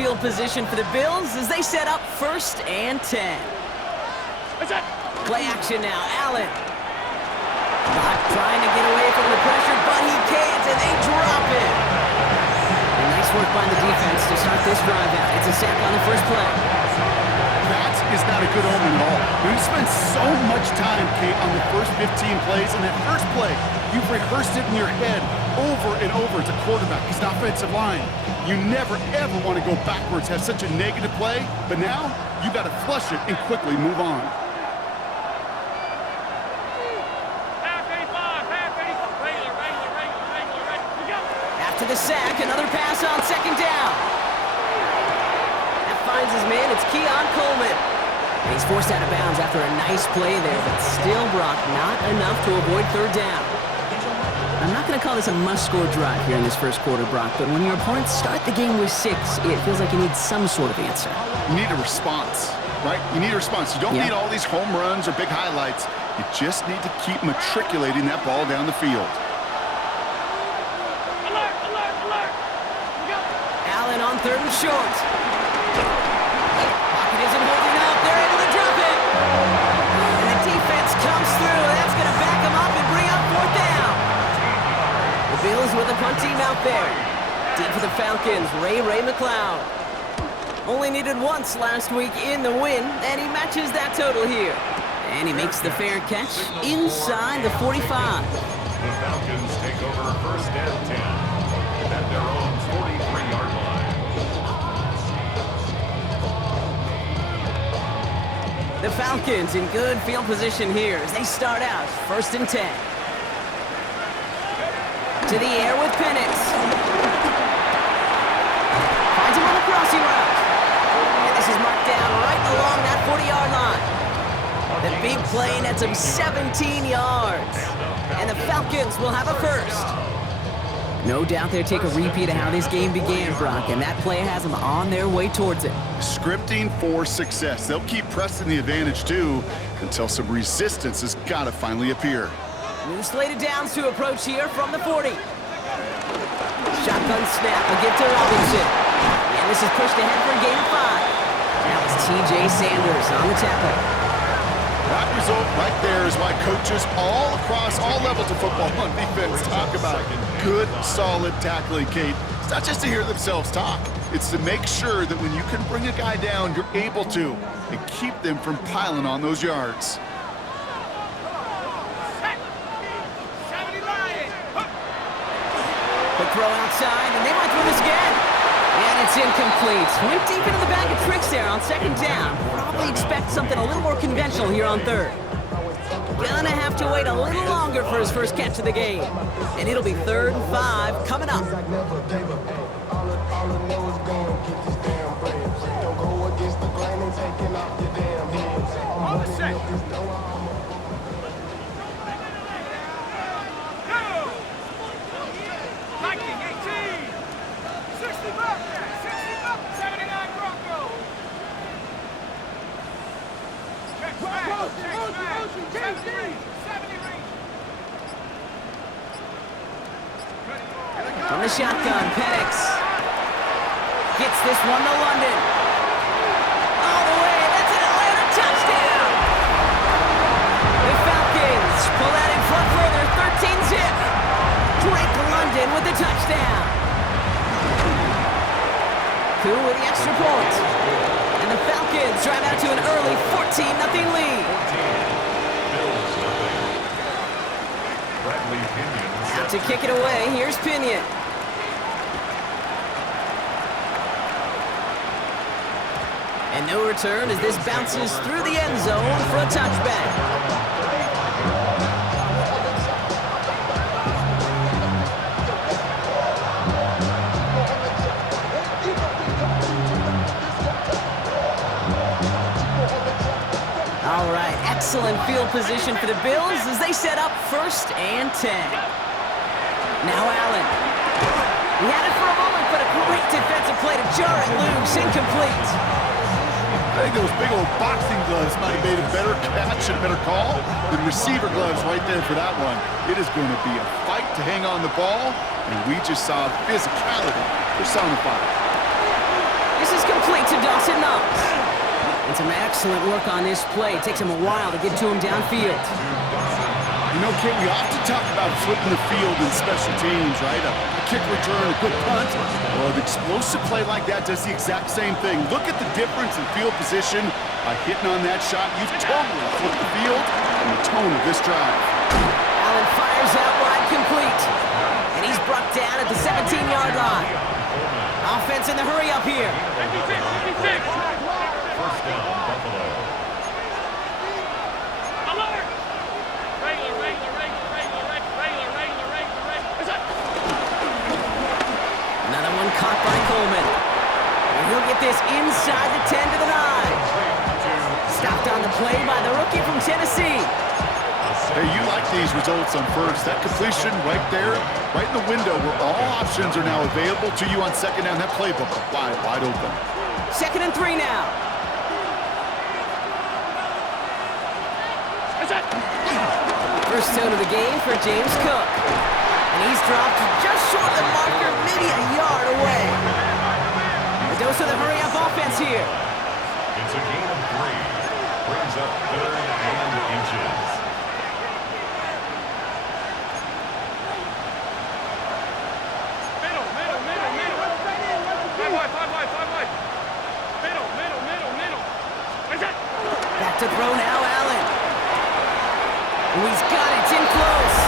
field position for the Bills as they set up 1st and 10. Play action now. Allen. Not trying to get away from the pressure, but he can't, and they drop it. And nice work by the defense to start this drive out. It's a sack on the first play. That is not a good omen at all. You spend so much time, Kate, on the first 15 plays, and that first play, you've rehearsed it in your head over and over as a quarterback, as an offensive line. You never, ever want to go backwards, have such a negative play, but now you got to flush it and quickly move on. After the sack, another pass on 2nd down. That finds his man. It's Keon Coleman. And he's forced out of bounds after a nice play there, but still, Brock, not enough to avoid 3rd down. I'm not going to call this a must-score drive here in this first quarter, Brock, but when your opponents start the game with 6, it feels like you need some sort of answer. You need a response, right? You need a response. You don't need all these home runs or big highlights. You just need to keep matriculating that ball down the field. Alert, alert, alert! Allen on 3rd and short. Pocket isn't holding up. They're able to drop it. And the defense comes through. That's going to back them up and bring up 4th down. The Bills with a punt team out there. Deep for the Falcons, Ray McLeod. Only needed once last week in the win, and he matches that total here. And he makes the fair catch inside the 45. The Falcons take over 1st and 10 at their own 43-yard line. The Falcons in good field position here as they start out 1st and 10. To the air with Penix. Finds him on the crossing route. And this is marked down right along that 40-yard line. The big play nets him 17 yards. And the Falcons will have a 1st. No doubt they'll take a repeat of how this game began, Brock, and that play has them on their way towards it. Scripting for success. They'll keep pressing the advantage, too, until some resistance has got to finally appear. New slated downs to approach here from the 40. Shotgun snap, a give to Robinson. And this is pushed ahead for a gain of 5. That was T.J. Sanders on the tackle. That result right there is why coaches all across all levels of football on defense talk about good, solid tackling, Kate. It's not just to hear themselves talk. It's to make sure that when you can bring a guy down, you're able to, and keep them from piling on those yards. Quick throw outside, and they might throw this again. And it's incomplete. Went deep into the bag of tricks there on 2nd down. Probably expect something a little more conventional here on 3rd. Gonna have to wait a little longer for his first catch of the game. And it'll be 3rd and 5 coming up. From the shotgun, Penix gets this one to London. All the way, that's an Atlanta touchdown! The Falcons pull that in front further, 13-zip. Drake London with the touchdown. Koo with the extra point. And the Falcons drive out to an early 14-0 lead. Out to kick it away, here's Pinion. And no return as this bounces through the end zone for a touchback. All right, excellent field position for the Bills as they set up 1st and 10. Now Allen. He had it for a moment, but a great defensive play to jar it loose, incomplete. I think those big old boxing gloves might have made a better catch and a better call than receiver gloves right there for that one. It is going to be a fight to hang on the ball, and we just saw physicality personified. This is comes. And some excellent work on this play. It takes him a while to get to him downfield. You know, Kate, we often talk about flipping the field in special teams, right? A kick return, a good punt. Well, an explosive play like that does the exact same thing. Look at the difference in field position. By hitting on that shot, you've totally flipped the field and the tone of this drive. Allen fires out wide, complete. And he's brought down at the 17-yard line. Offense in the hurry up here. 56. First down, Buffalo. Another one caught by Coleman. And he'll get this inside the 10 to the 9. Stopped on the play by the rookie from Tennessee. Hey, you like these results on first. That completion right there, right in the window where all options are now available to you on second down. That playbook wide open. 2nd and 3 now. First down of the game for James Cook. And he's dropped just short of the marker, maybe a yard away. The dose of the hurry-up offense here. It's a gain of 3. Brings up 3rd and inches. Back to throw now, Allen. Oh, he's got it. It's in close.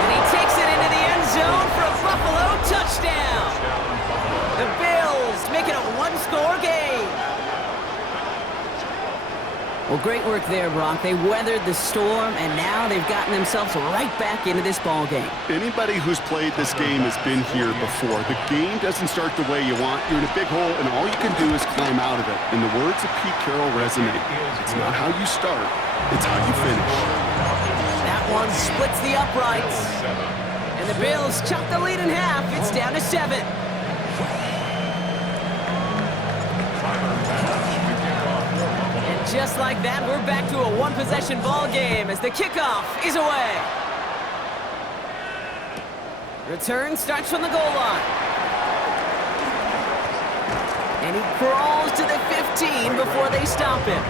And he takes it into the end zone for a Buffalo touchdown. The Bills make it a one-score game. Well, great work there, Brock. They weathered the storm, and now they've gotten themselves right back into this ball game. Anybody who's played this game has been here before. The game doesn't start the way you want. You're in a big hole, and all you can do is climb out of it. And the words of Pete Carroll resonate. It's not how you start, it's how you finish. That one splits the uprights. And the Bills chop the lead in half. It's down to 7. And just like that, we're back to a one-possession ball game as the kickoff is away. Return starts from the goal line. And he crawls to the 15 before they stop him.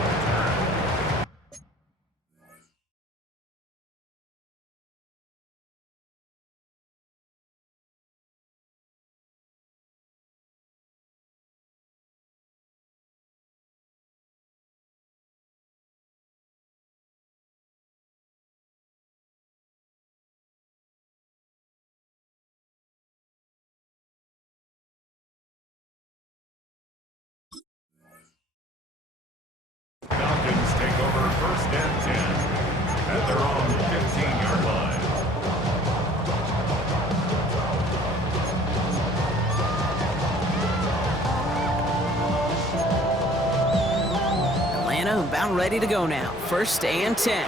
Falcons take over 1st and 10 at their own 15-yard line. Atlanta about ready to go now. 1st and 10.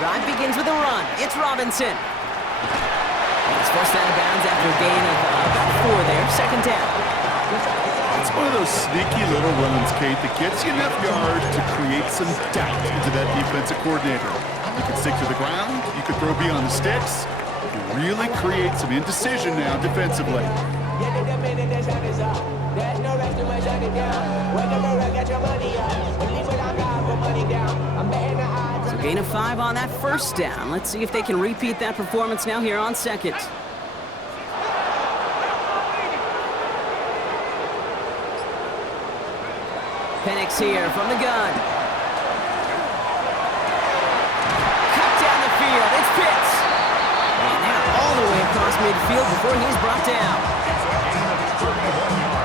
Drive begins with a run. It's Robinson. He's forced out of bounds after a gain of about 4 there. 2nd down. It's one of those sneaky little runs, Kate, that gets you enough yards to create some doubt into that defensive coordinator. You can stick to the ground. You could throw beyond the sticks. You really create some indecision now defensively. So gain of 5 on that 1st down. Let's see if they can repeat that performance now here on 2nd. Penix here from the gun. Cut down the field. It's Pitts. And now all the way across midfield before he's brought down.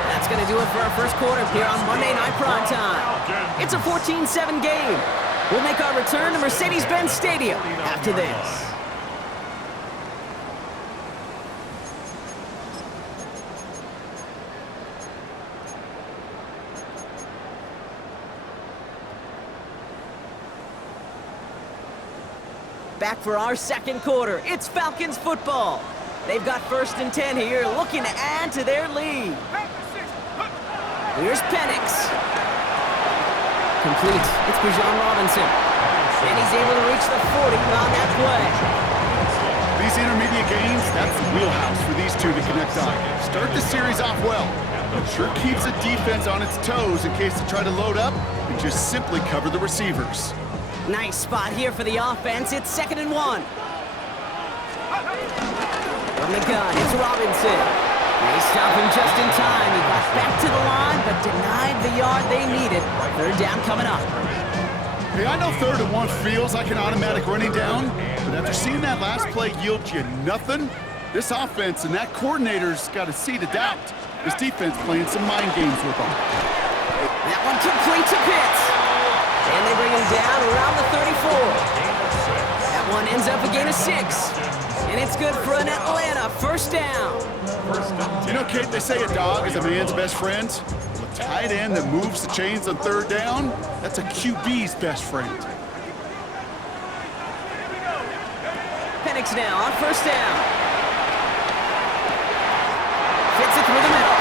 That's going to do it for our first quarter here on Monday Night Primetime. It's a 14-7 game. We'll make our return to Mercedes-Benz Stadium after this. Back for our 2nd quarter. It's Falcons football. They've got 1st and 10 here, looking to add to their lead. Here's Penix. Complete. It's Bijan Robinson. And he's able to reach the 40 on that play. These intermediate gains, that's the wheelhouse for the two to connect on. Start the series off well. It sure keeps the defense on its toes in case they try to load up and just simply cover the receivers. Nice spot here for the offense. It's 2nd and 1. From the gun, it's Robinson. They stop him just in time. He got back to the line, but denied the yard they needed. 3rd down coming up. Hey, I know 3rd and 1 feels like an automatic running down, but after seeing that last play yield you nothing, this offense and that coordinator's got a seed of doubt. This defense playing some mind games with them. That one complete to Pitts. And they bring him down around the 34. That one ends up a gain of 6. And it's good for an Atlanta 1st down. You know, Kate, they say a dog is a man's best friend. A tight end that moves the chains on 3rd down, that's a QB's best friend. Penix now on 1st down. Fits it through the middle.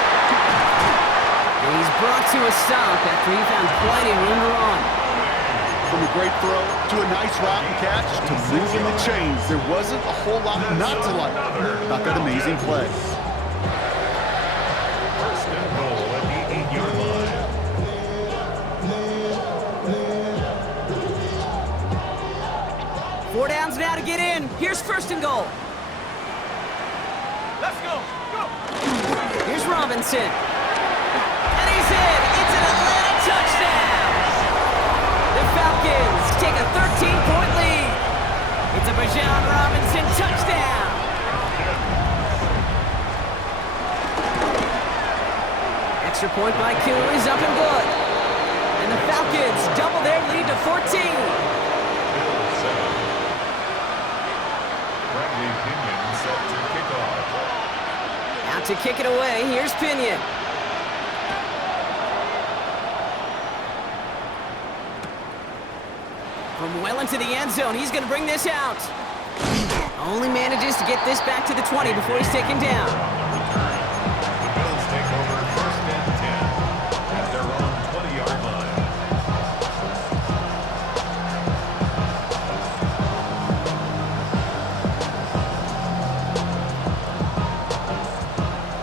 And he's brought to a stop after he found plenty of room to run. From a great throw to a nice route and catch to moving the chains, there wasn't a whole lot not to like about that amazing play. 1st and goal at the 8-yard line. Four downs now to get in. Here's 1st and goal. Let's go. Go. Here's Robinson. And he's in. It's an Atlanta touchdown. The Falcons take a 13-point lead. It's a Bijan Robinson touchdown. Extra point by Q is up and good. And the Falcons double their lead to 14. Out to kick it away, here's Pinion. From well into the end zone, he's going to bring this out. Only manages to get this back to the 20 before he's taken down. The Bills take over 1st and 10 at their own 20-yard line.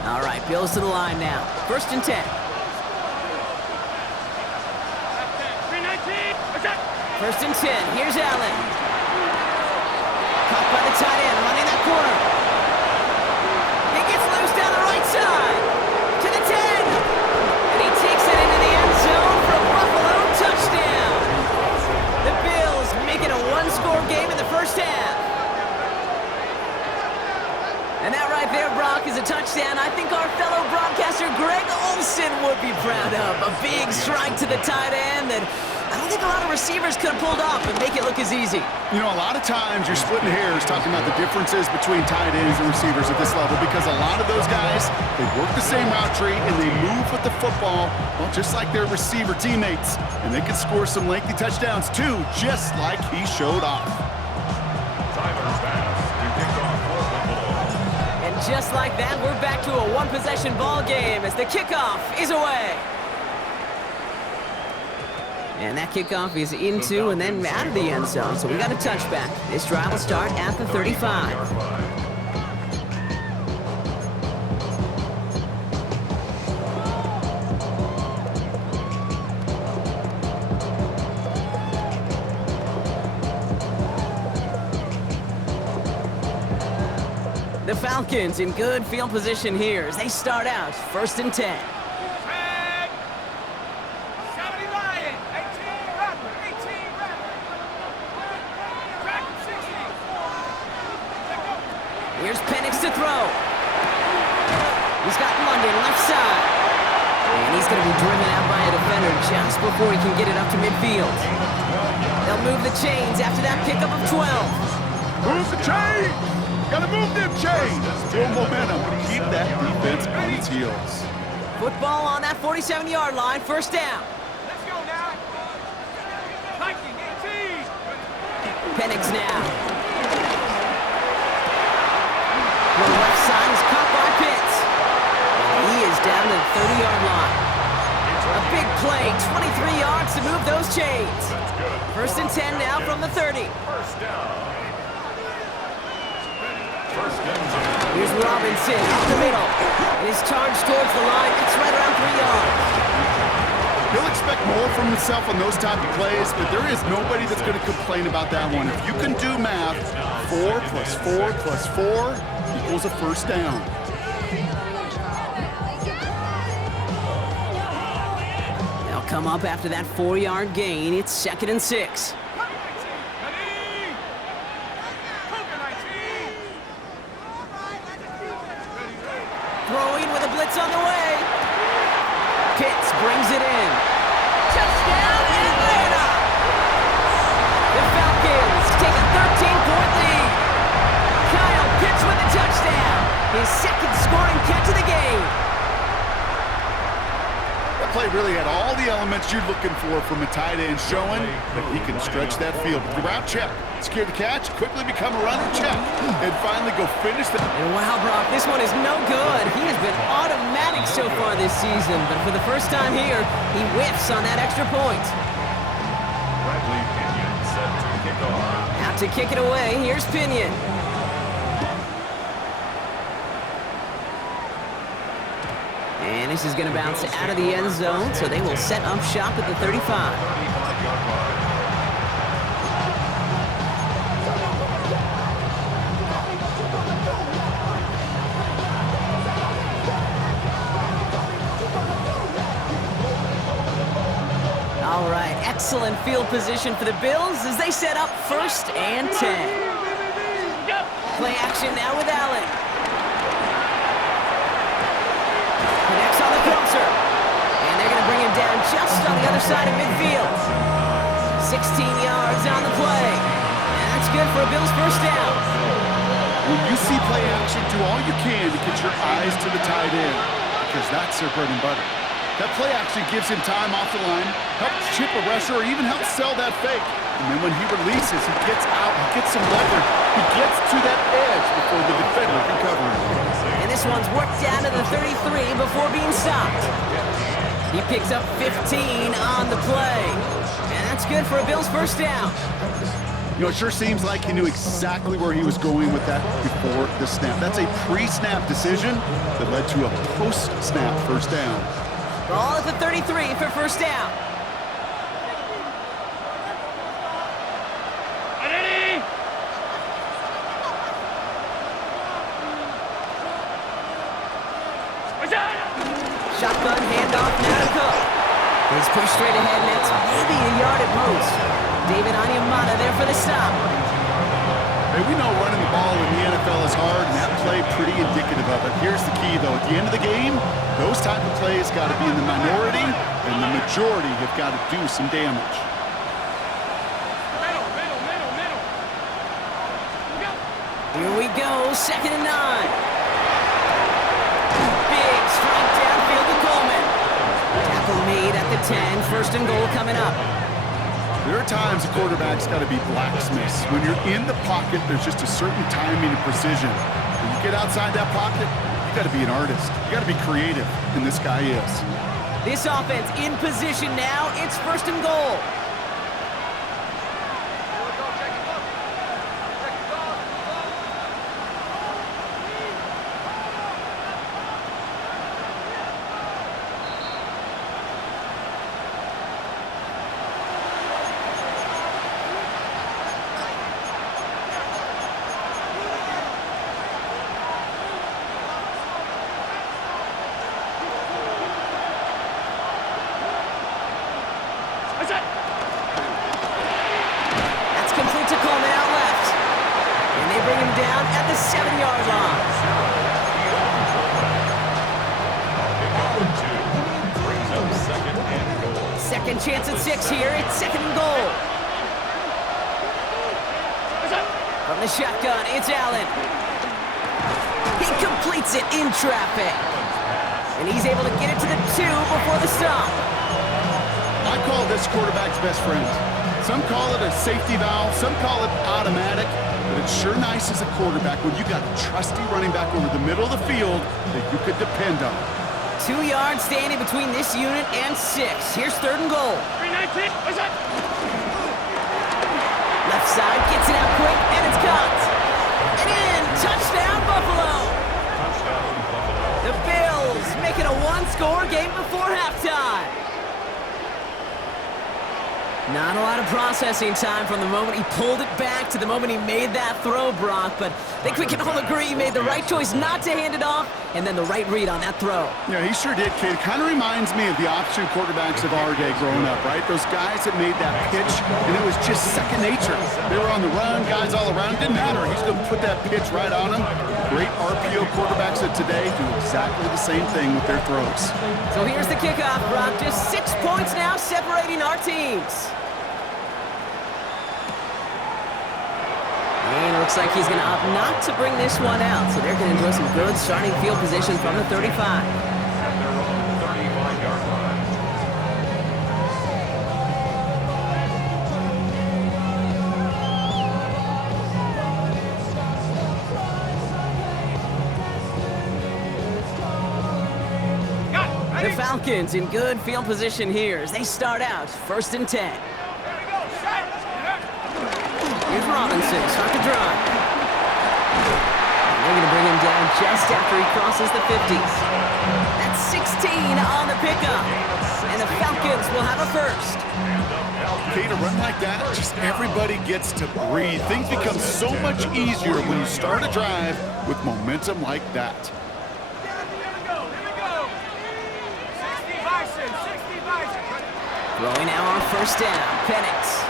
All right, Bills to the line now. 1st and 10. 1st and 10. Here's Allen. Caught by the tight end, running that corner. He gets loose down the right side. To the 10. And he takes it into the end zone for a Buffalo touchdown. The Bills make it a one-score game in the 1st half. And that right there, Brock, is a touchdown I think our fellow broadcaster Greg Olsen would be proud of. A big strike to the tight end that I don't think a lot of receivers could have pulled off and make it look as easy. You know, a lot of times you're splitting hairs talking about the differences between tight ends and receivers at this level because a lot of those guys, they work the same route tree and they move with the football, well, just like their receiver teammates. And they can score some lengthy touchdowns too, just like he showed off. Tyler's pass to kick off for Buffalo. And just like that, we're back to a one-possession ball game as the kickoff is away. And that kickoff is into and then out of the end zone, so we got a touchback. This drive will start at the 35. The Falcons in good field position here as they start out 1st and 10. Flag. 70 Lion. 18 Rattler. 18 Rattler. Track 60. Take over. Here's Penix to throw. He's got London left side. And he's going to be driven out by a defender just before he can get it up to midfield. They'll move the chains after that pickup of 12. Move the chains! Gotta move them chains! Build momentum. Keep that defense on its heels. Football on that 47-yard line, 1st down. Let's go now. Viking 18. Penix now. The left side is caught by Pitts. And he is down to the 30-yard line. A big play, 23 yards to move those chains. 1st and 10 now from the 30. First down. 1st and 10. Here's Robinson up the middle. And his charge towards the line. It's right around 3 yards. He'll expect more from himself on those type of plays, but there is nobody that's going to complain about that one. If you can do math, 4 plus 4 plus 4 equals a first down. They'll come up after that 4-yard gain. It's 2nd and 6. Throwing with a blitz on the way. Pitts brings it in. Touchdown, Atlanta! The Falcons take a 13-point lead. Kyle Pitts with a touchdown. His 2nd scoring catch of the game. That play really had all the elements you're looking for from a tight end, showing that he can stretch that field. With the route check, secure the catch, quickly become a runner check, and finally go finish the... And wow, Brock, this one is no good. He has been automatic so far this season, but for the first time here, he whiffs on that extra point. Bradley Pinion set to kick off. Out to kick it away, here's Pinion. And this is going to bounce out of the end zone, so they will set up shop at the 35. 35-yard line. All right, excellent field position for the Bills as they set up 1st and 10. Play action now with Allen. Connects on the crosser. And they're going to bring him down just on the other side of midfield. 16 yards on the play. And that's good for a Bills first down. When you see play action, do all you can to get your eyes to the tight end, because that's their bread and butter. That play action gives him time off the line, helps chip a rusher, or even helps sell that fake. And then when he releases, he gets out, he gets some leverage. He gets to that edge before the defender can cover him. And this one's worked down to the 33 before being stopped. He picks up 15 on the play. And that's good for a Bills first down. You know, it sure seems like he knew exactly where he was going with that before the snap. That's a pre-snap decision that led to a post-snap first down. Ball at the 33 for first down. Shotgun handoff now to Cook. He's pushed straight ahead, and that's maybe a yard at most. David Onyemata there for the stop. Hey, we know running the ball in the NFL is hard, and that play pretty indicative of it. Here's the key, though. At the end of the game, those type of plays got to be in the minority, and the majority have got to do some damage. Here we go, 2nd and 9. Big strike downfield to Coleman. Tackle made at the 10, 1st and goal coming up. There are times a quarterback's got to be blacksmiths. When you're in the pocket, there's just a certain timing and precision. When you get outside that pocket, you got to be an artist. You got to be creative, and this guy is. This offense in position now. It's 1st and goal. That's complete to Coleman out left. And they bring him down at the 7-yard line. Brings up 2nd and goal. Second chance at 6 here. It's 2nd and goal. From the shotgun, it's Allen. He completes it in traffic. And he's able to get it to the 2 before the stop. I call this quarterback's best friend. Some call it a safety valve, some call it automatic, but it's sure nice as a quarterback when you got a trusty running back over the middle of the field that you could depend on. 2 yards standing between this unit and 6. Here's 3rd and goal. 319, what's that? Left side gets it out quick, and it's caught. And in, touchdown Buffalo. score game before halftime. Not a lot of processing time from the moment he pulled it back to the moment he made that throw, Brock, but I think we can all agree he made the right choice not to hand it off, and then the right read on that throw. Yeah, he sure did, Kate. It kind of reminds me of the option quarterbacks of our day growing up, right? Those guys that made that pitch, and it was just second nature. They were on the run, guys all around. Didn't matter. He's going to put that pitch right on them. Great RPO quarterbacks of today do exactly the same thing with their throws. So here's the kickoff, Brock. Just 6 points now separating our teams. And it looks like he's going to opt not to bring this one out, so they're going to enjoy some good starting field position from the 35. At their own 35-yard line. Got it. The Ready? Falcons in good field position here as they start out 1st and 10. There we go. Set. Here's Robinson, start the drive. They're going to bring him down just after he crosses the 50s. That's 16 on the pickup. And the Falcons will have a first. Kate, a run like that, just everybody gets to breathe. Things become so much easier when you start a drive with momentum like that. Here we go. Here we go. 60 Bison. 60 Bison. Throwing now on 1st down. Penix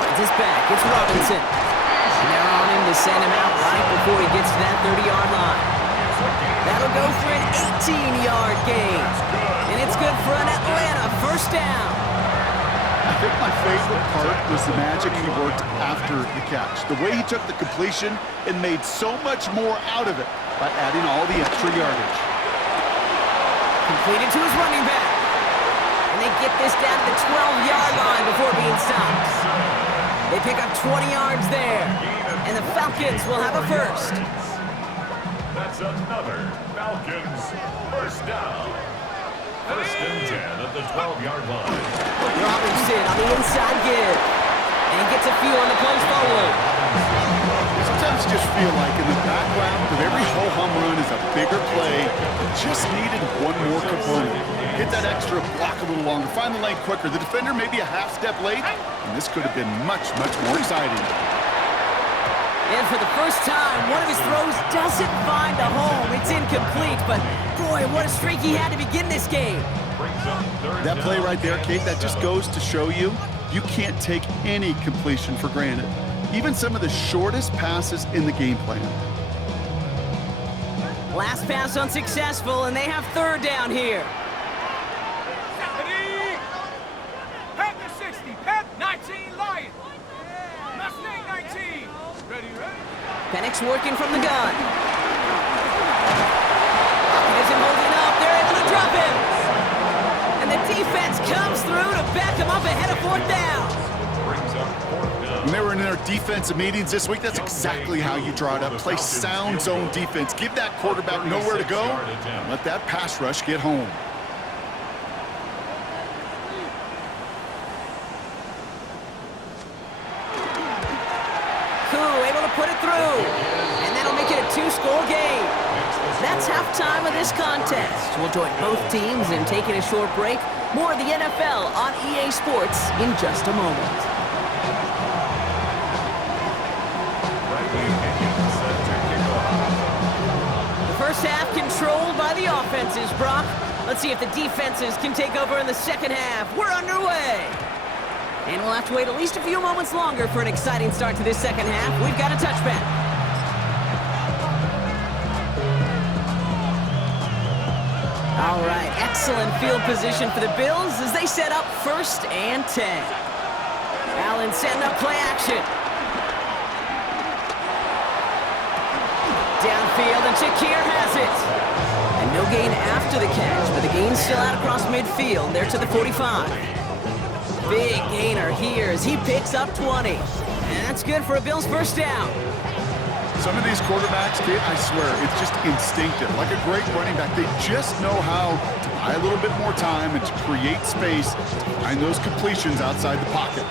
finds his back. It's Robinson. And they're on him to send him out right before he gets to that 30-yard line. That'll go for an 18-yard gain. And it's good for an Atlanta first down. I think my favorite part was the magic he worked after the catch. The way he took the completion and made so much more out of it by adding all the extra yardage. Completed to his running back. And they get this down to the 12-yard line before being stopped. They pick up 20 yards there. And the Falcons will have a first. That's another Falcons first down. 1st and 10 at the 12-yard line. Robinson on the inside give. And he gets a few on the plays forward. Sometimes you just feel like in the background of every ho-hum run is a bigger play. Just needed one more component. Hit that extra block a little longer. Find the lane quicker. The defender may be a half step late, and this could have been much, much more exciting. And for the first time, one of his throws doesn't find a home. It's incomplete, but boy, what a streak he had to begin this game. Brings up 3rd That play down. right there, Kate, that just goes to show you, you can't take any completion for granted. Even some of the shortest passes in the game plan. Last pass unsuccessful, and they have 3rd down here. Ready? Panther 60. Pep 19 Lion. Mustang 19. Ready? Penix working from the gun. Isn't holding up. They're able to drop him. And the defense comes through to back him up ahead of 4th down. Brings up 4th down. When they were in their defensive meetings this week, that's exactly how you draw it up. Play sound zone defense. Give that quarterback nowhere to go, and let that pass rush get home. Able to put it through. And that'll make it a 2-score game. That's halftime of this contest. We'll join both teams in taking a short break. More of the NFL on EA Sports in just a moment. The first half controlled by the offenses, Brock. Let's see if the defenses can take over in the second half. We're underway. And we'll have to wait at least a few moments longer for an exciting start to this second half. We've got a touchback. All right, excellent field position for the Bills as they set up 1st and 10. Allen setting up play action. Downfield, and Shakir has it. And no gain after the catch, but the gain's still out across midfield. They're to the 45. Big gainer here as he picks up 20. And that's good for a Bills first down. Some of these quarterbacks, Kate, I swear, it's just instinctive. Like a great running back, they just know how to buy a little bit more time and to create space to find those completions outside the pocket.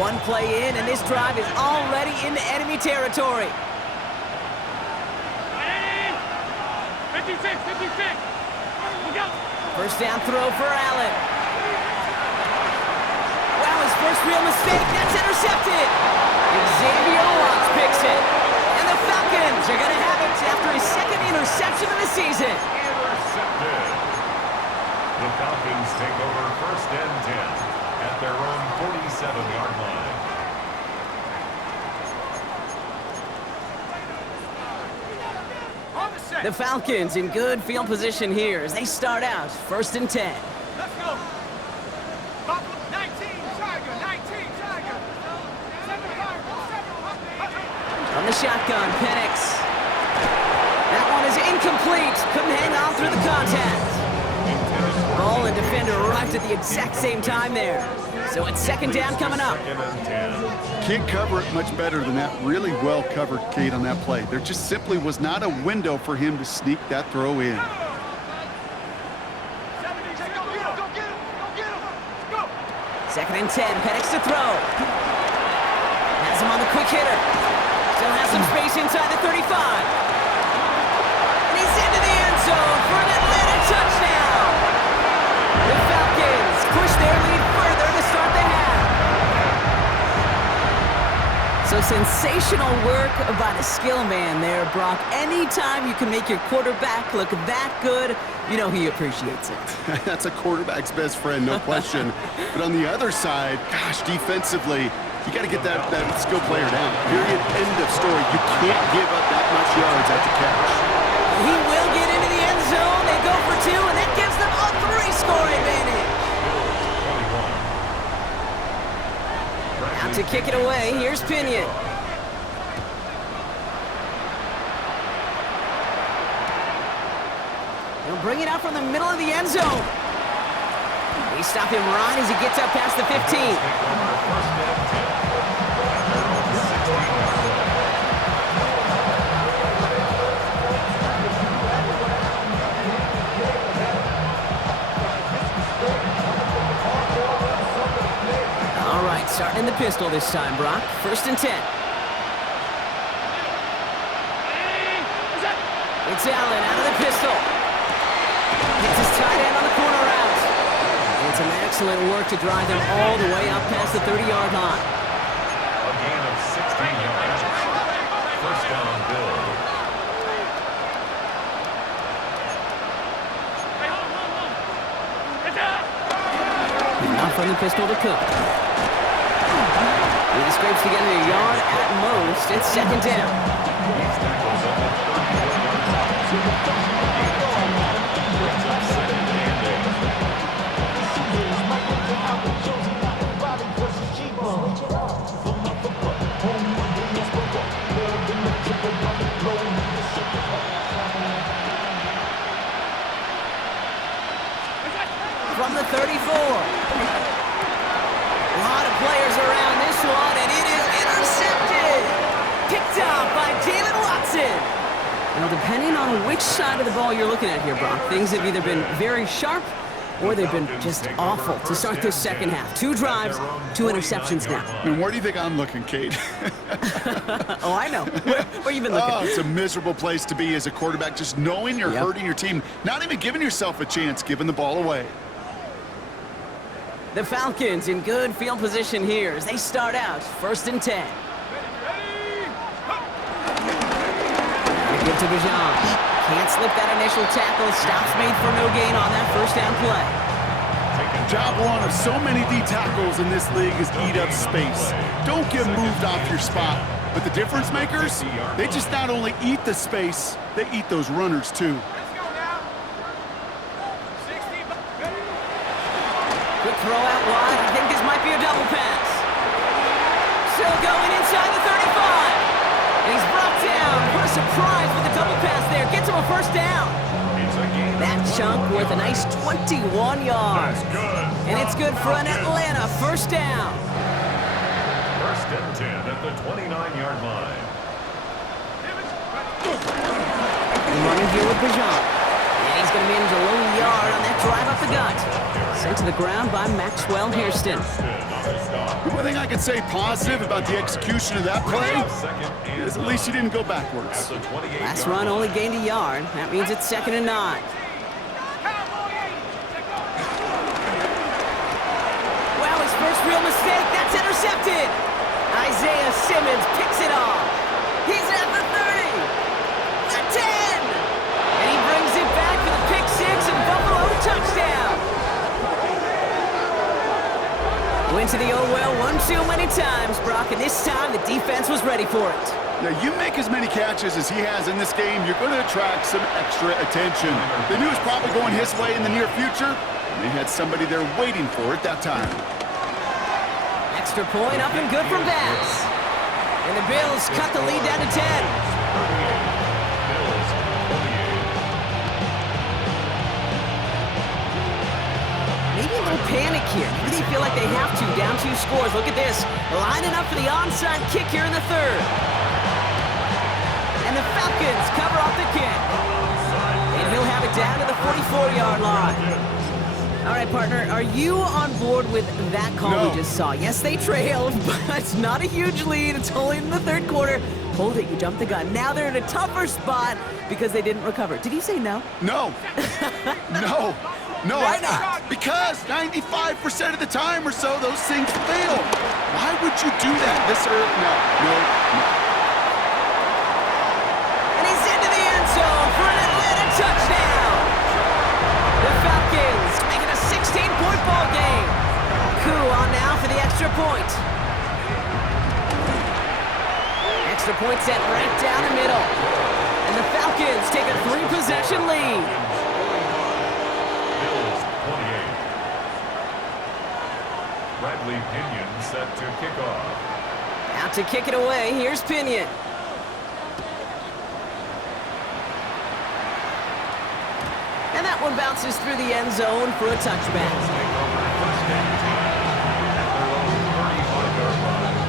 One play in, and this drive is already into enemy territory. 56, 56. First down throw for Allen. Wow, his first real mistake. That's intercepted. Xavier Watts picks it. And the Falcons are going to have it after his second interception of the season. Intercepted. The Falcons take over first and 10 at their own 47-yard line. The Falcons in good field position here as they start out first and 10. Let's go. 19, Tiger, 19, Tiger. 7-5, 7. On the shotgun, Penix. That one is incomplete. Couldn't hang on through the contact. Ball and defender arrived at the exact same time there. So it's second down coming up. Second and 10. Can't cover it much better than that. Really well covered, Kate, on that play. There just simply was not a window for him to sneak that throw in. Second and 10, Penix to throw. Has him on the quick hitter. Still has some space inside the 35. And he's into the end zone for an Atlanta touchdown. The Falcons push their lead further to start the half. So sensational work by the skill man there, Brock. Anytime you can make your quarterback look that good, you know he appreciates it. That's a quarterback's best friend, no question. But on the other side, gosh, defensively, you got to get that skill player down. Period. End of story. You can't give up that much yards at the catch. He will get into the end zone. They go for two, and that gives them a 3-score advantage. Out to kick it away, here's Pinion. He'll bring it out from the middle of the end zone. They stop him right as he gets up past the 15. All right, starting in the pistol this time, Brock. First and 10. It's Allen out of the pistol. Gets his tight end on the corner route. And some excellent work to drive them all the way up past the 30-yard line. A gain of 16 yards. First down, Bill. Now from the pistol to Cook. He scrapes together a yard at most. It's second down. From the 34. A lot of players around this one, and it is intercepted. Picked off by Jalen Watson. Now, depending on which side of the ball you're looking at here, Brock, things have either been very sharp or they've been just awful to start this second half. 2 drives, 2 interceptions now. And where do you think I'm looking, Kate? Oh, I know. Where you been looking? Oh, it's a miserable place to be as a quarterback, just knowing you're hurting your team, not even giving yourself a chance, giving the ball away. The Falcons in good field position here as they start out first and 10. Give to Bijan. Can't slip that initial tackle. Stops made for no gain on that first down play. Job one of so many D tackles in this league is eat up space. Don't get moved off your spot. But the difference makers, they just not only eat the space, they eat those runners too. Quick throw out wide. I think this might be a double pass. Still going inside the 35. And he's brought down. What a surprise with the double pass there. Gets him a first down. That chunk worth a nice 21 yards. And it's good for an Atlanta first down. First and 10 at the 29-yard line. Running here with Bijan. And he's going to manage a low yard on that drive up the gut. Sent to the ground by Maxwell Hairston. The one thing I can say positive about the execution of that play is at least he didn't go backwards. Last run only gained a yard. That means it's second and 9. real mistake. That's intercepted. Isaiah Simmons picks it off. He's at the 30. The 10. And he brings it back for the pick six and Buffalo touchdown. Went to the oh well one too many times, Brock, and this time the defense was ready for it. Now, you make as many catches as he has in this game, you're going to attract some extra attention. They knew it was probably going his way in the near future, and they had somebody there waiting for it that time. Extra point up and good from Bass. And the Bills cut the lead down to 10. Maybe a little panic here. Maybe they feel like they have to. Down 2 scores. Look at this. Lining up for the onside kick here in the 3rd. And the Falcons cover off the kick. And he'll have it down to the 44-yard line. All right, partner, are you on board with that call No. we just saw? Yes, they trailed, but it's not a huge lead. It's only in the 3rd quarter. Hold it, you jumped the gun. Now they're in a tougher spot because they didn't recover. Did you say no? No. No. No. Why not? Because 95% of the time or so, those things fail. Why would you do that this early? No. And he's into the end zone for an Atlanta touchdown. The Falcons making a 16-point ball game. Coup on now for the extra point. Extra point set right down the middle. And the Falcons take a 3-possession lead. Bills 28. Bradley Pinion set to kick off. Out to kick it away, here's Pinion. And that one bounces through the end zone for a touchback. Take over first and 10 at their own 35-yard line.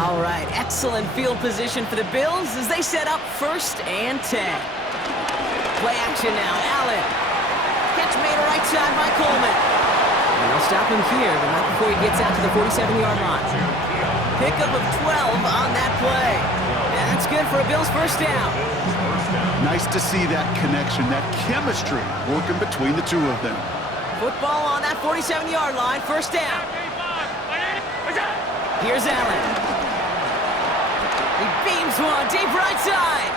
All right, excellent field position for the Bills as they set up 1st and 10. Play action now, Allen. Catch made right side by Coleman. And they'll stop him here, but not before he gets out to the 47-yard line. Pickup of 12 on that play. And that's good for a Bills 1st down. Nice to see that connection, that chemistry working between the two of them. Football on that 47-yard line, 1st down. Here's Allen. He beams one deep right side.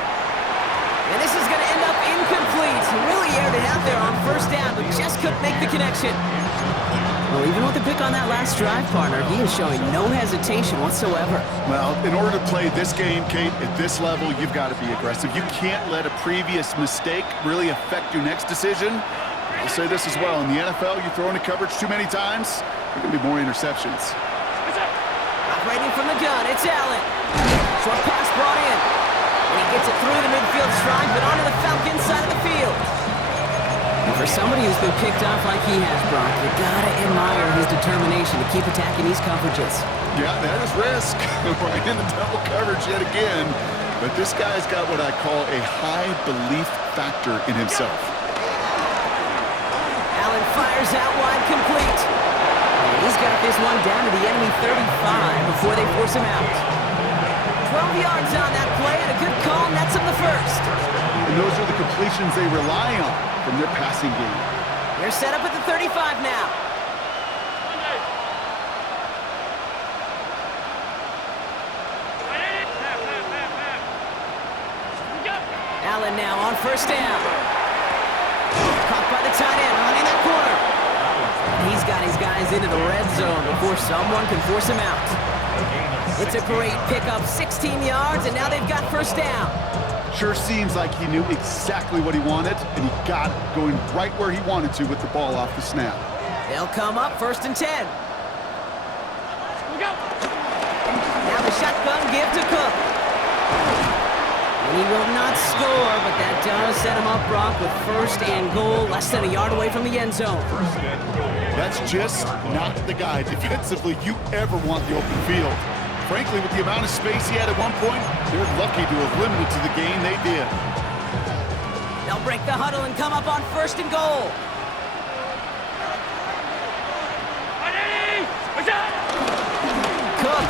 And this is going to end up incomplete. He really aired it out there on 1st down, but just couldn't make the connection. Well, even with the pick on that last drive, partner, he is showing no hesitation whatsoever. Well, in order to play this game, Kate, at this level, you've got to be aggressive. You can't let a previous mistake really affect your next decision. I'll say this as well. In the NFL, you throw into coverage too many times, there can be more interceptions. Operating from the gun, it's Allen. Short pass brought in. And he gets it through the midfield stride, but onto the Falcons side of the field. And for somebody who's been picked off like he has, Brock, you gotta admire his determination to keep attacking these coverages. Yeah, that is risk. Right in the double coverage yet again. But this guy's got what I call a high belief factor in himself. Allen fires out wide, complete. And he's got this one down to the enemy 35 before they force him out. 12 yards on that play, and a good call nets him the 1st. And those are the completions they rely on from their passing game. They're set up at the 35 now. Allen now on 1st down. Caught by the tight end, running that corner. He's got his guys into the red zone before someone can force him out. It's a great pickup, 16 yards, and now they've got 1st down. Sure seems like he knew exactly what he wanted, and he got it going right where he wanted to with the ball off the snap. They'll come up 1st and 10. Now the shotgun give to Cook. And he will not score, but that does set him up, Brock, with 1st and goal, less than a yard away from the end zone. That's just not the guy defensively you ever want the open field. Frankly, with the amount of space he had at one point, they're lucky to have limited to the game they did. They'll break the huddle and come up on 1st and goal. Cook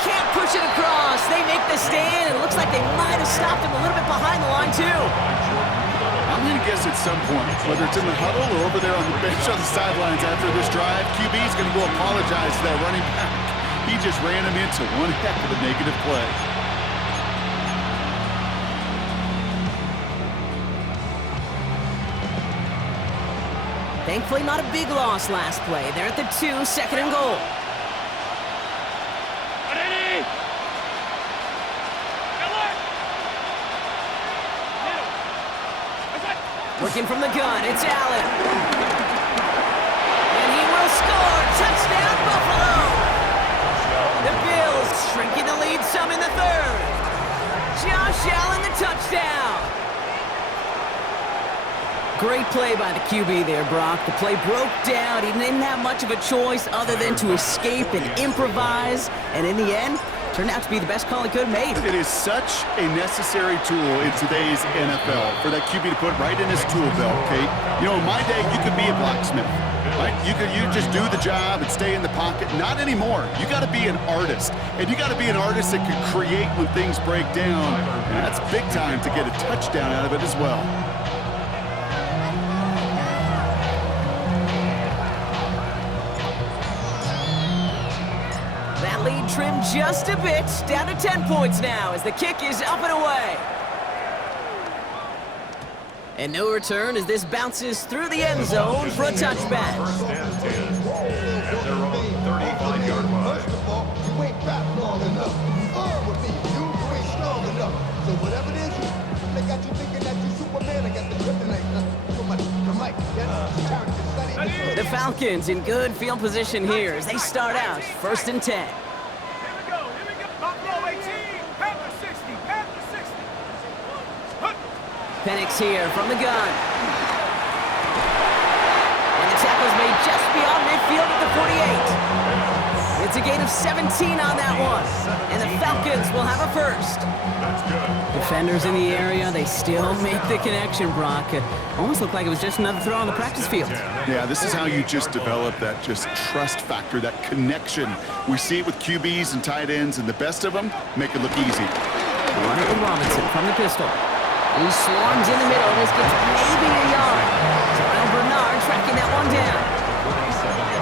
can't push it across. They make the stand. It looks like they might have stopped him a little bit behind the line, too. I'm going to guess at some point, whether it's in the huddle or over there on the bench on the sidelines after this drive, QB's going to go apologize to that running back. He just ran him into one heck of a negative play. Thankfully, not a big loss last play. They're at the 2, 2nd and goal. Working from the gun, it's Allen. And he will score. Touchdown, Buffalo. The Bills shrinking the lead some in the 3rd. Josh Allen, the touchdown. Great play by the QB there, Brock. The play broke down. He didn't have much of a choice other than to escape and improvise. And in the end, turned out to be the best call he could have made. It is such a necessary tool in today's NFL for that QB to put right in his tool belt, Kate. You know, in my day, you could be a blacksmith, right? You just do the job and stay in the pocket. Not anymore. You got to be an artist. And you got to be an artist that can create when things break down. And that's big time to get a touchdown out of it as well. Lead trimmed just a bit, down to 10 points now as the kick is up and away. And no return as this bounces through the end zone for a touchback. 1st and 10 at their own 35-yard line. First of all, you ain't fat long enough. With me, you ain't strong enough. So whatever it is, they got you thinking that you Superman. I got the kryptonite from the mic. That's The Falcons in good field position here as they start out 1st and 10. Penix here from the gun. And the tackle's made just beyond midfield at the 48. It's a gain of 17 on that one. And the Falcons will have a 1st. That's good. Defenders in the area, they still make the connection, Brock. It almost looked like it was just another throw on the practice field. Yeah, this is how you just develop that just trust factor, that connection. We see it with QBs and tight ends, and the best of them make it look easy. Run it with Robinson from the pistol. He swarms in the middle. This gets maybe a yard. Terrell Bernard tracking that one down.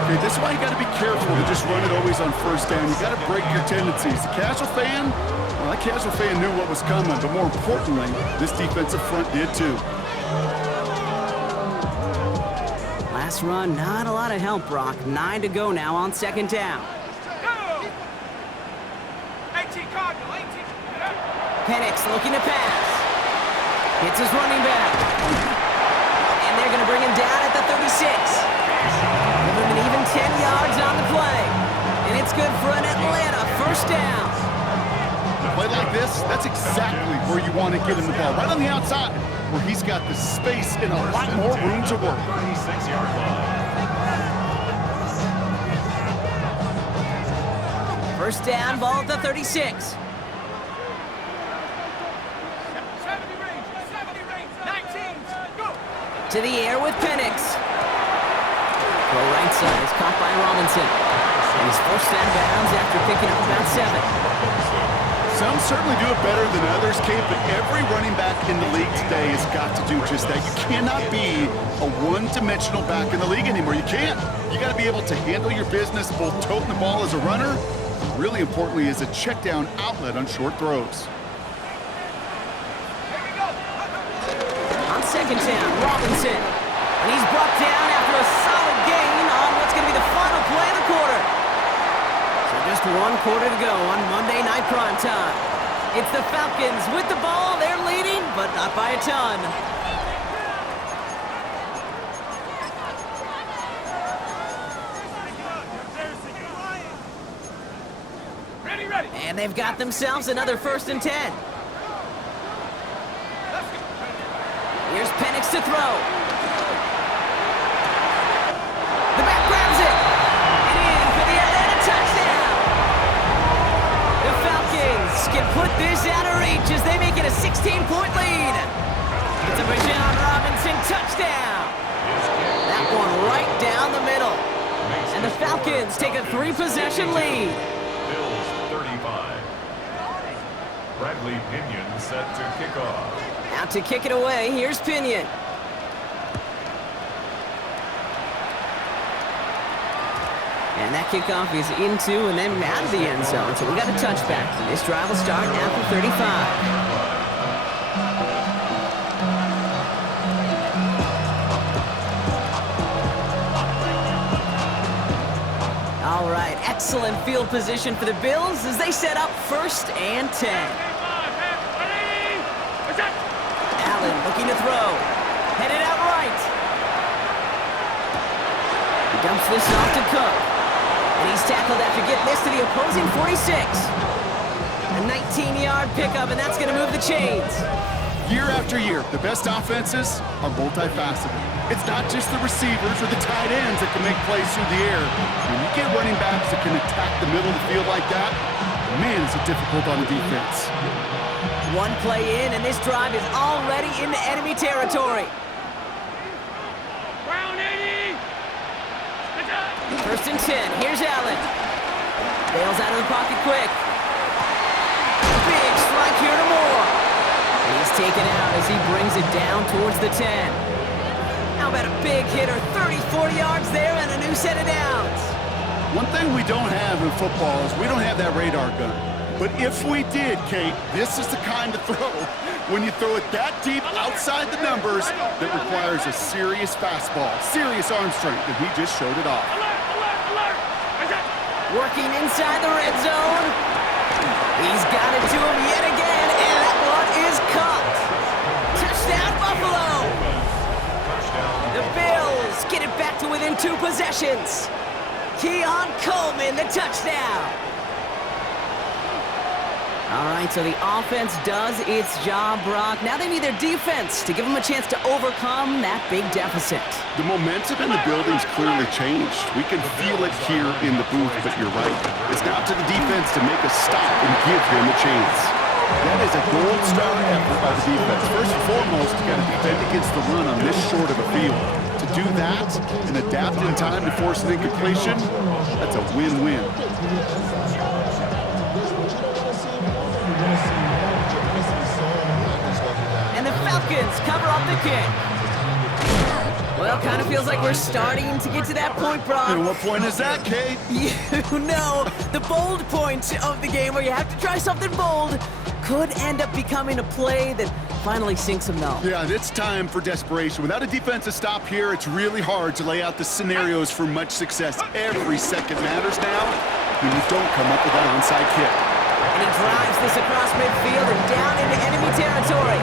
Okay, this is why you got to be careful to just run it always on 1st down. You got to break your tendencies. The casual fan, well, that casual fan knew what was coming, but more importantly, this defensive front did too. Last run, not a lot of help, Brock. 9 to go now on 2nd down. Penix looking to pass. Hits his running back. And they're going to bring him down at the 36. Give him an even 10 yards on the play. And it's good for an Atlanta 1st down. A play like this, that's exactly where you want to get him the ball. Right on the outside, where he's got the space and a lot more room to work. 36-yard line. 1st down, ball at the 36. To the air with Penix. Go right side is caught by Robinson. And he's forced out of bounds after picking up about 7. Some certainly do it better than others, Kate, but every running back in the league today has got to do just that. You cannot be a one-dimensional back in the league anymore. You can't. You got to be able to handle your business, both toting the ball as a runner, and really importantly, as a check-down outlet on short throws. 2nd down, Robinson. And he's brought down after a solid gain on what's going to be the final play of the quarter. So just 1 quarter to go on Monday Night Primetime. It's the Falcons with the ball. They're leading, but not by a ton. Ready. And they've got themselves another 1st and 10. Here's Penix to throw. The back grabs it. And in for the Atlanta touchdown. The Falcons can put this out of reach as they make it a 16-point lead. It's a Bijan Robinson touchdown. That one right down the middle. And the Falcons take a 3-possession lead. Bills 35. Bradley Pinion set to kick off. Out to kick it away, here's Pinion. And that kickoff is into and then out of the end zone. So we got a touchback. This drive will start after 35. All right, excellent field position for the Bills as they set up 1st and 10. Allen looking to throw. Headed out right. He dumps this off to Cook. And he's tackled after getting this to the opposing 46. A 19-yard pickup, and that's going to move the chains. Year after year, the best offenses are multifaceted. It's not just the receivers or the tight ends that can make plays through the air. When you get running backs that can attack the middle of the field like that, man, is it difficult on the defense. One play in, and this drive is already into enemy territory. Brown 80. 1st and 10. Here's Allen. Bails out of the pocket quick. Big strike here to Moore. And he's taken out as he brings it down towards the 10. How about a big hitter, 30, 40 yards there, and a new set of downs. One thing we don't have in football is we don't have that radar gun. But if we did, Kate, this is the kind of throw when you throw it that deep outside the numbers that requires a serious fastball, serious arm strength, and he just showed it off. Working inside the red zone. He's got it to him yet again, and that one is caught. Touchdown, Buffalo. The Bills get it back to within 2 possessions. Keon Coleman, the touchdown. All right, so the offense does its job, Brock. Now they need their defense to give them a chance to overcome that big deficit. The momentum in the building's clearly changed. We can feel it here in the booth, but you're right. It's now to the defense to make a stop and give them a chance. That is a gold star effort by the defense. First and foremost, you got to defend against the run on this short of a field. To do that and adapt in time to force an incompletion, that's a win-win. And the Falcons cover up the kick. Well, kind of feels like we're starting to get to that point, Brock. And what point is that, Kate? You know, the bold point of the game where you have to try something bold could end up becoming a play that finally sinks them, though. Yeah, it's time for desperation. Without a defensive stop here, it's really hard to lay out the scenarios for much success. Every second matters now when you don't come up with that onside kick. And he drives this across midfield and down into enemy territory.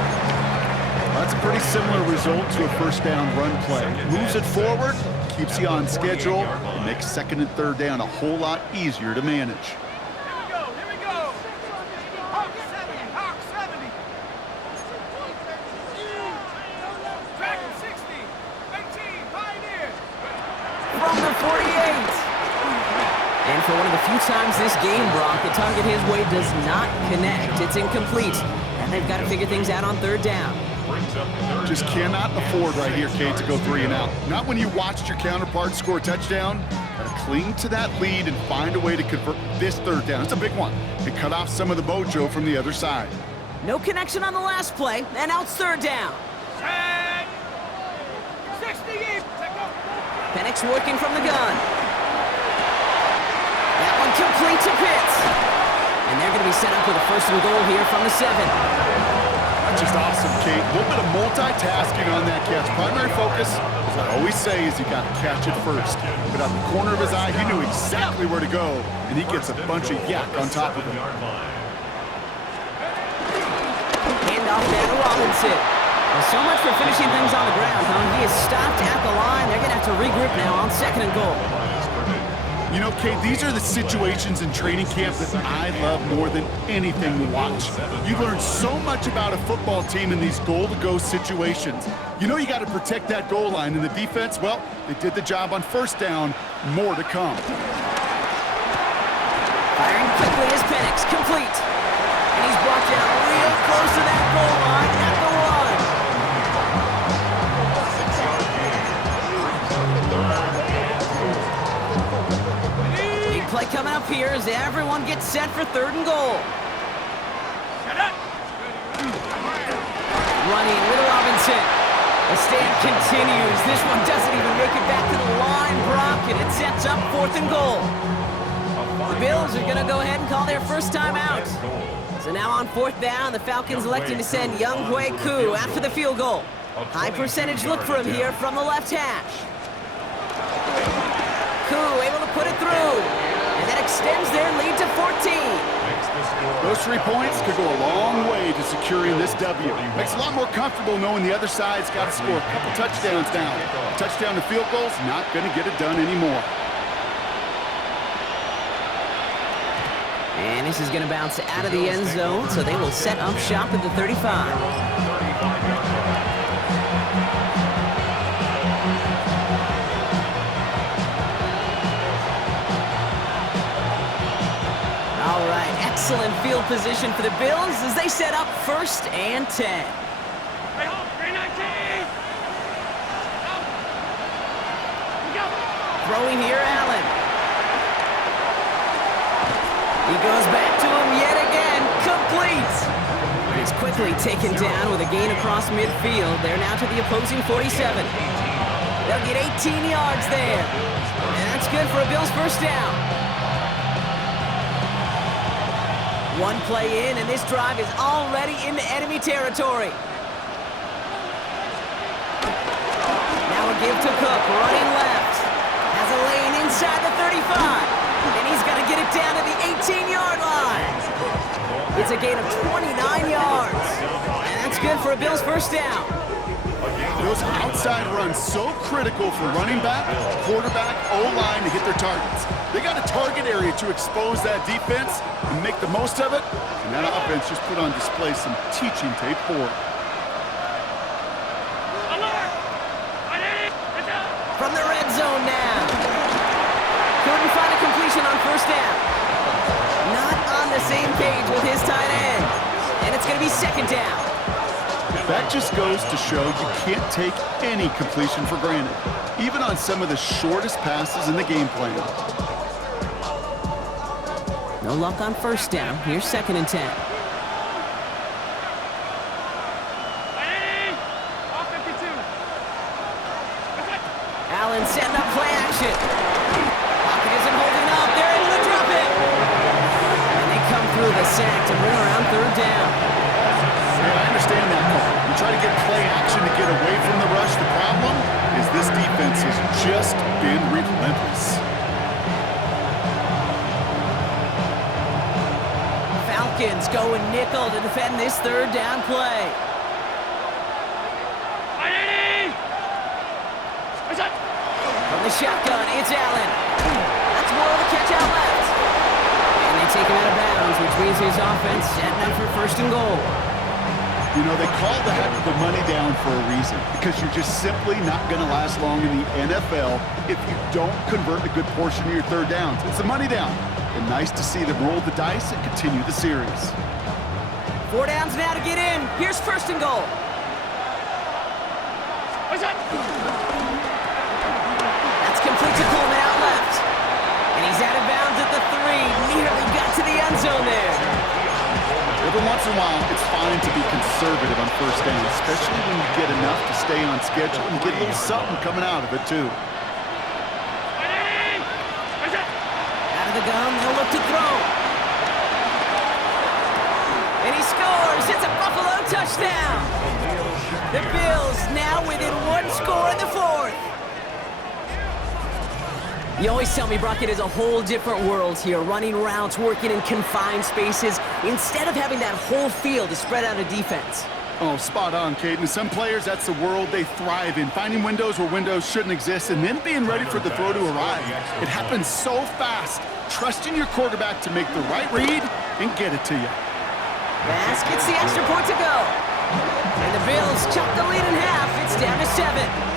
That's a pretty similar result to a first down run play. Moves it forward, keeps you on schedule, and makes 2nd and 3rd down a whole lot easier to manage. Here we go. Hawk 70, Hawk 70. Dragon 60, 18, Pioneer. From the 48. And for one of the few times this game, Brock, the target his way does not connect. It's incomplete. And they've got to figure things out on 3rd down. Just cannot afford right here, Kate, to go 3 and out. Not when you watched your counterpart score a touchdown. Got to cling to that lead and find a way to convert this 3rd down. It's a big one. And cut off some of the mojo from the other side. No connection on the last play, and now it's 3rd down. 68. Penix working from the gun. That one complete to Pitts. And they're going to be set up with a 1st and goal here from the 7. That's just awesome, Kate. A little bit of multitasking on that catch. Primary focus, as I always say, is you got to catch it first. But out the corner of his eye, he knew exactly where to go, and he gets a bunch of yak on top of him. Hand off there to Robinson. Well, so much for finishing things on the ground, huh? He is stopped at the line. They're going to have to regroup now on 2nd and goal. You know, Kate, these are the situations in training camp that I love more than anything to watch. You learn so much about a football team in these goal-to-go situations. You know you got to protect that goal line, and the defense, well, they did the job on 1st down. More to come. Firing quickly is Penix, complete. And he's brought down real close to that goal line at the 1. up here as everyone gets set for 3rd and goal. Running with Robinson. The stand continues. This one doesn't even make it back to the line, Brock, and it sets up 4th and goal. The Bills are going to go ahead and call their first time out. So now on 4th down, the Falcons electing to send Younghoe Koo after the field goal. High percentage look for him here from the left hash. Koo able to put it through, and that extends their lead to 14. Those 3 points could go a long way to securing this W. Makes it a lot more comfortable knowing the other side's got to score a couple touchdowns now. A touchdown to field goal's not going to get it done anymore. And this is going to bounce out of the end zone, so they will set up shop at the 35. All right, excellent field position for the Bills as they set up 1st and 10. Hey, hold, 319! Go! Throwing here, Allen. He goes back to him yet again, complete. He's quickly taken down with a gain across midfield. They're now to the opposing 47. They'll get 18 yards there. And that's good for a Bills first down. One play in, and this drive is already into enemy territory. Now a give to Cook, running left. Has a lane inside the 35. And he's got to get it down to the 18-yard line. It's a gain of 29 yards. And that's good for a Bills first down. Those outside runs so critical for running back, quarterback, O-line to hit their targets. They got a target area to expose that defense and make the most of it. And that offense just put on display some teaching tape for it. From the red zone now. Couldn't find a completion on first down. Not on the same page with his tight end. And it's going to be 2nd down. That just goes to show you can't take any completion for granted, even on some of the shortest passes in the game plan. No luck on first down. Here's 2nd and 10. Allen setting up play action. Pocket isn't holding up. They're able to drop it. And they come through the sack to bring around 3rd down. Yeah, I understand that call. You try to get play action to get away from the rush. The problem is this defense has just been relentless. Falcons going nickel to defend this 3rd down play. From the shotgun, it's Allen. That's more of a catch out left. And they take him out of bounds, which means his offense setting up for 1st and goal. You know, they call the money down for a reason, because you're just simply not going to last long in the NFL if you don't convert a good portion of your 3rd downs. It's a money down. And nice to see them roll the dice and continue the series. 4 downs now to get in. Here's 1st and goal. That's complete to Coleman out left. And he's out of bounds at the 3. Nearly got to the end zone there. Every once in a while, it's fine to be conservative on first down, especially when you get enough to stay on schedule and get a little something coming out of it, too. Out of the gun, they'll look to throw. And he scores. It's a Buffalo touchdown. The Bills now within 1 score in the 4th. You always tell me, Brock, it is a whole different world here, running routes, working in confined spaces, instead of having that whole field to spread out a defense. Oh, spot on, Caden. Some players, that's the world they thrive in, finding windows where windows shouldn't exist and then being ready for the throw to arrive. It happens so fast. Trusting your quarterback to make the right read and get it to you. Bass gets the extra point to go. And the Bills chop the lead in half. It's down to 7.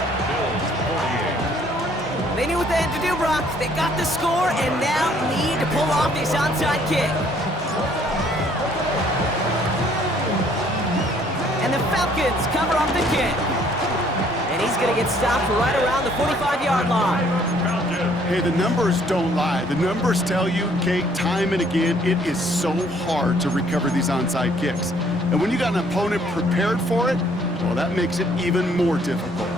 They knew what they had to do, Brock. They got the score and now need to pull off this onside kick. And the Falcons cover off the kick. And he's going to get stopped right around the 45-yard line. Hey, the numbers don't lie. The numbers tell you, Kate, time and again, it is so hard to recover these onside kicks. And when you got an opponent prepared for it, well, that makes it even more difficult.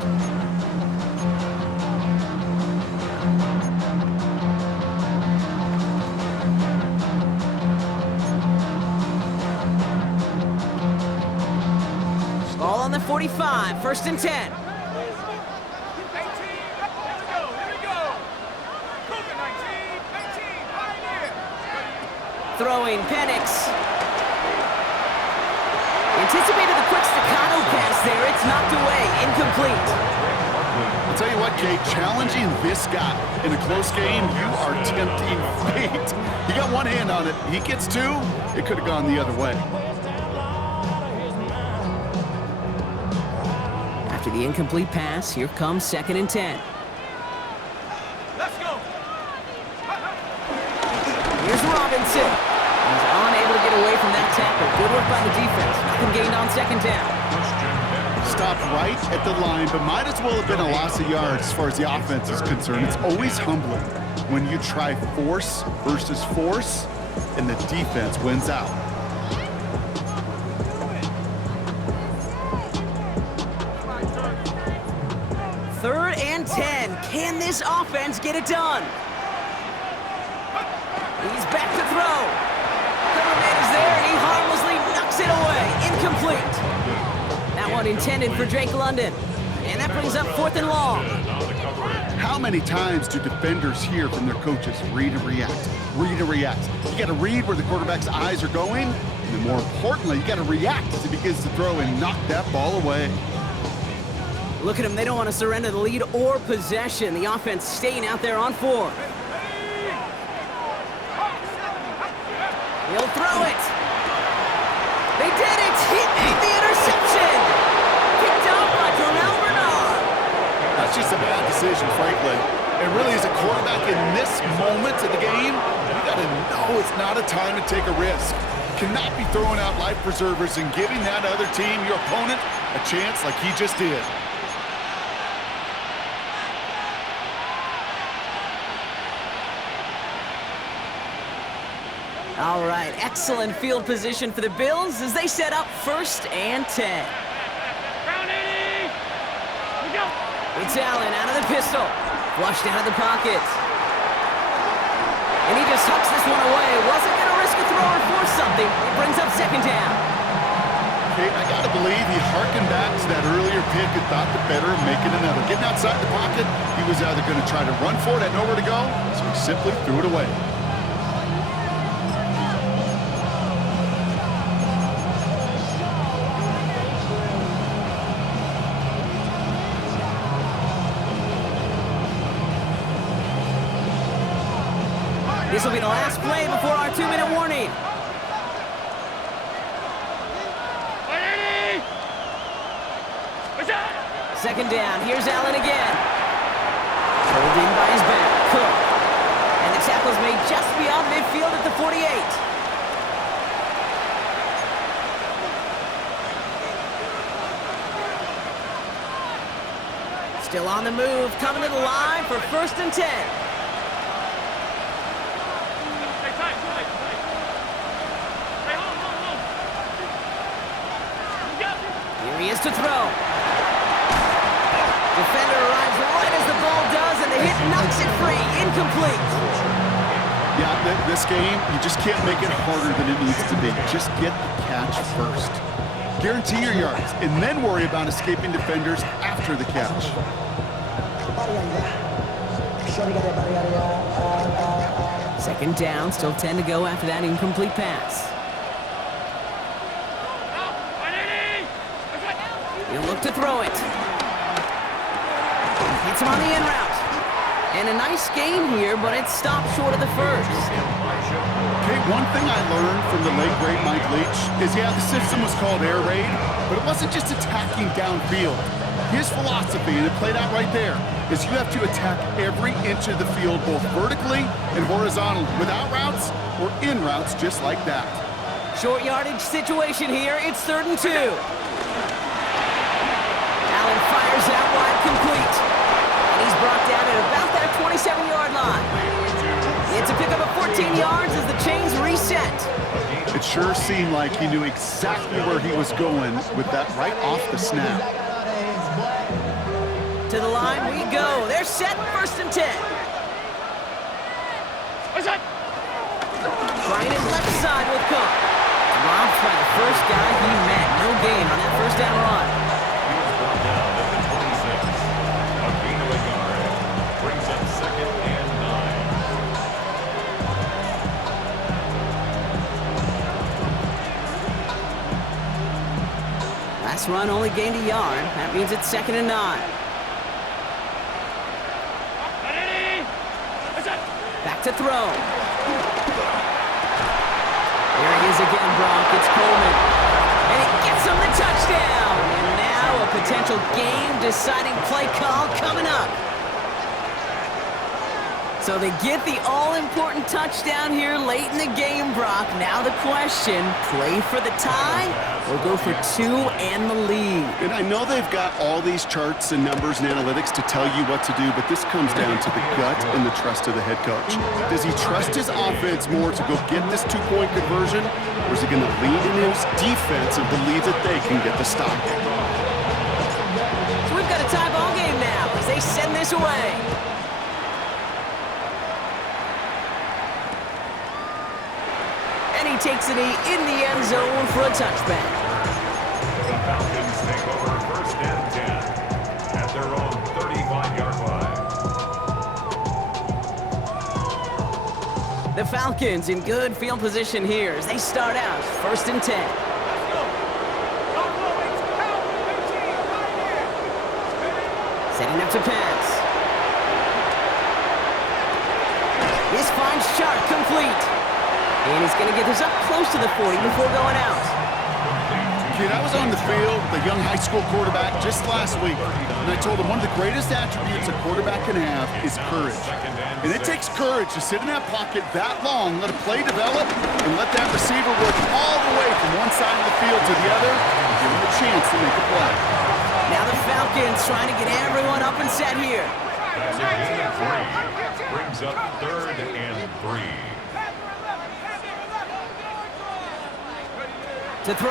Ball on the 45, 1st and 10. Throwing, Penix. Anticipated the quick staccato pass there. It's knocked away, incomplete. I'll tell you what, Kate, challenging this guy in a close game, you are tempting fate. You got one hand on it. He gets two, it could have gone the other way. After the incomplete pass, here comes 2nd and 10. Let's go. Here's Robinson. He's unable to get away from that tackle. Good work by the defense. Nothing gained on 2nd down. Stopped right at the line, but might as well have been a loss of yards as far as the offense is concerned. It's always humbling when you try force versus force, and the defense wins out. Third and 10. Can this offense get it done? He's back to throw. Coverman is there, and he harmlessly knocks it away. Incomplete. That one intended for Drake London. And that brings up 4th and long. How many times do defenders hear from their coaches, read and react, read and react? You got to read where the quarterback's eyes are going, and then more importantly, you got to react as he begins to throw and knock that ball away. Look at them. They don't want to surrender the lead or possession. The offense staying out there on 4. He'll throw it. They did it. He made the interception. Picked up by Darrell Bernard. That's just a bad decision, frankly. And really, as a quarterback in this moment of the game, you got to know it's not a time to take a risk. Cannot be throwing out life preservers and giving that other team, your opponent, a chance like he just did. All right, excellent field position for the Bills as they set up 1st and 10. Round 80. We go. It's Allen out of the pistol. Flushed out of the pocket. And he just hucks this one away. Wasn't going to risk a throw or force something. It brings up 2nd down. Kate, I got to believe he harkened back to that earlier pick and thought the better of making another. Getting outside the pocket, he was either going to try to run for it, had nowhere to go, so he simply threw it away. This will be the last play before our 2-minute warning. 2nd down. Here's Allen again. Holding by his back. Cook. And the tackle's made just beyond midfield at the 48. Still on the move. Coming to the line for 1st and 10. Here he is to throw. Defender arrives right as the ball does, and the hit knocks it free. Incomplete. Yeah, this game, you just can't make it harder than it needs to be. Just get the catch first. Guarantee your yards, and then worry about escaping defenders after the catch. 2nd down, still 10 to go after that incomplete pass. He'll look to throw it. Hits him on the in route. And a nice game here, but it stopped short of the 1st. Okay, one thing I learned from the late, great Mike Leach is, yeah, the system was called air raid, but it wasn't just attacking downfield. His philosophy, and it played out right there, is you have to attack every inch of the field, both vertically and horizontally, without routes or in routes just like that. Short yardage situation here. It's 3rd and 2. Allen fires out wide, complete. And he's brought down at about that 27-yard line. to pick up a 14 yards as the chains reset. It sure seemed like he knew exactly where he was going with that right off the snap. To the line we go. They're set, 1st and 10. Trying it left side with Cook. Dropped by the first guy he met. No gain on that 1st down run. He was brought down at the 26. A gain of a yard. Brings up 2nd and 9. Last run only gained a yard. That means it's 2nd and 9. Back to throw. There he is again, Brock. It's Coleman. And he gets him the touchdown. And now a potential game-deciding play call coming up. So they get the all-important touchdown here late in the game, Brock. Now the question, play for the tie or go for 2 and the lead? And I know they've got all these charts and numbers and analytics to tell you what to do, but this comes down to the gut and the trust of the head coach. Does he trust his offense more to go get this 2-point conversion, or is he going to lean in his defense and believe that they can get the stop? So we've got a tie ball game now as they send this away. And he takes a knee in the end zone for a touchback. The Falcons take over 1st and 10 at their own 35-yard line. The Falcons in good field position here as they start out 1st and 10. Setting up to pass. This finds Sharp complete. And he's going to get this up close to the 40 before going out. Kid, I was on the field with a young high school quarterback just last week, and I told him one of the greatest attributes a quarterback can have is courage. And it takes courage to sit in that pocket that long, let a play develop, and let that receiver work all the way from one side of the field to the other, and give him a chance to make a play. Now the Falcons trying to get everyone up and set here. That's a gain of 3. Brings up 3rd and 3. To throw.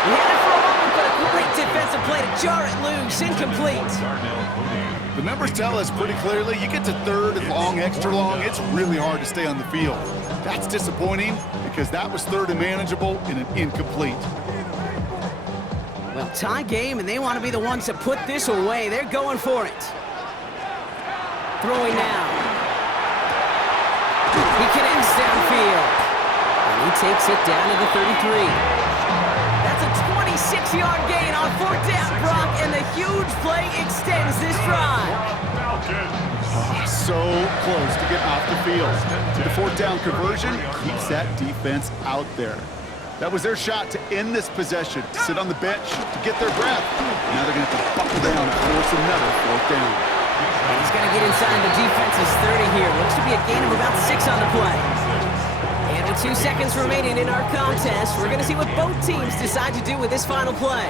He had it for a moment, but a great defensive play to jar it loose. Incomplete. The numbers tell us pretty clearly, you get to 3rd and long, extra long, it's really hard to stay on the field. That's disappointing because that was 3rd and manageable and an incomplete. Well, tie game, and they want to be the ones to put this away. They're going for it. Throwing now. He connects downfield. And he takes it down to the 33. That's a 26-yard gain on 4th down, Brock, and the huge play extends this drive. So close to getting off the field. The 4th down conversion keeps that defense out there. That was their shot to end this possession, to sit on the bench, to get their breath. Now they're going to have to buckle down and force another 4th down. And he's going to get inside the defense's 30 here. Looks to be a gain of about 6 on the play. And with 2 seconds remaining in our contest, we're going to see what both teams decide to do with this final play.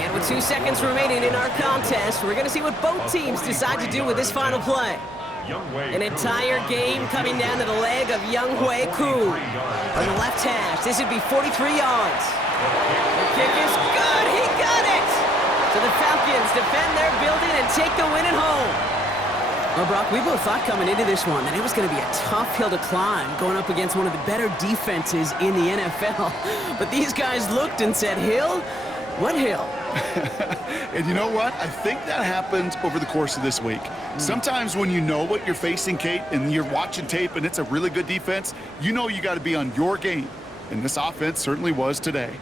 And with 2 seconds remaining in our contest, we're going to see what both teams decide to do with this final play. An entire game coming down to the leg of Younghoe Koo. On the left hash, this would be 43 yards. The kick is good, he got it! So the Falcons defend their building and take the win at home. Well, Brock, we both thought coming into this one that it was going to be a tough hill to climb going up against one of the better defenses in the NFL. But these guys looked and said, Hill? What hill? And you know what? I think that happened over the course of this week. Sometimes when you know what you're facing, Kate, and you're watching tape and it's a really good defense, you know you got to be on your game. And this offense certainly was today.